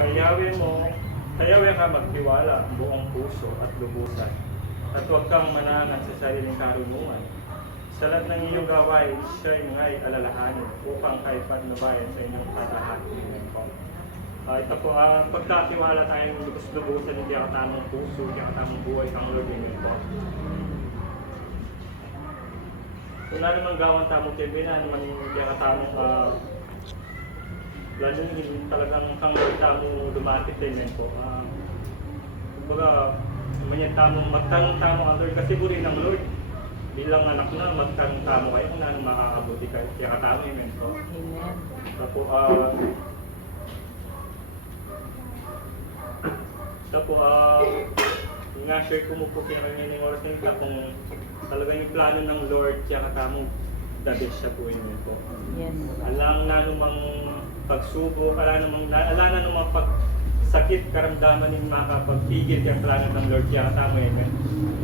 Kayawin mo, kayawin ka magtiwala buong puso at lubusan. At huwag kang manahan sa sariling karunungan. Sa lahat ng iyong gawain, siya ay alalahanin upang kahit patnubayan sa inyong katahatin ko. Ah, ito po, ah, pagkatiwala tayong lubos-lubusan, hindi ang tamang puso, hindi ang tamang buhay, ang Lord Amen po. Wala namang gawang tamang TV na naman hindi ang tamang uh, lalo hindi talagang kang Lord tamang lumapit din yan po. Ah, kumbaga, naman tamang magtanong-tamang ang Lord kasi guri ng Lord. Bilang anak na, magtanong-tamang kayo kung ano makakabuti kayo. Kaya katama, amen po. Amen. Tapo, ah... Tapo, ah... nga-share ko mo po kaya kanya ng oras ng ita kung talaga yung plano ng Lord kaya katamong the best siya po yun po. Yes. Alang na namang pagsubok, ala namang, ala na namang pagsakit, karamdaman yung makapagpigil kaya plano ng Lord kaya katama yun.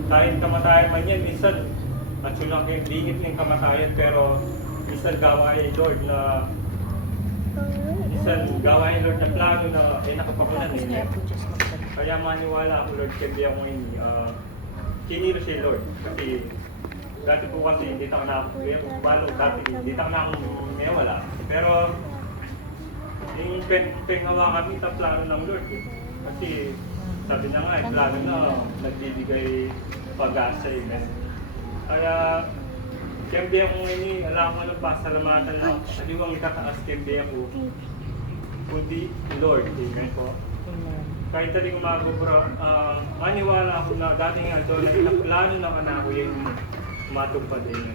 Kahit kamatayan man yan, minsan at yun lang yung bingit ng kamatayan pero minsan gawain Lord na minsan gawain Lord na plano na eh eh. Diyos magsalita. Kaya maniwala ako Lord kasi ako ngayon uh, kiniro si Lord kasi dati po kasi hindi ako na balo dati hindi ako na ako may wala pero yung pen pengawa kami sa plano ng Lord kasi sabi na nga eh, plano na nagbibigay pag-asa eh. Kaya Kembe ako ngayon eh, alam ko ano pa, salamatan lang. Aliwang itataas kembe ako. Kundi Lord, amen po Amen. kahit hindi ko magubra, uh, maniwala ako na dating ito, na plano na ka na ako yung matupad din.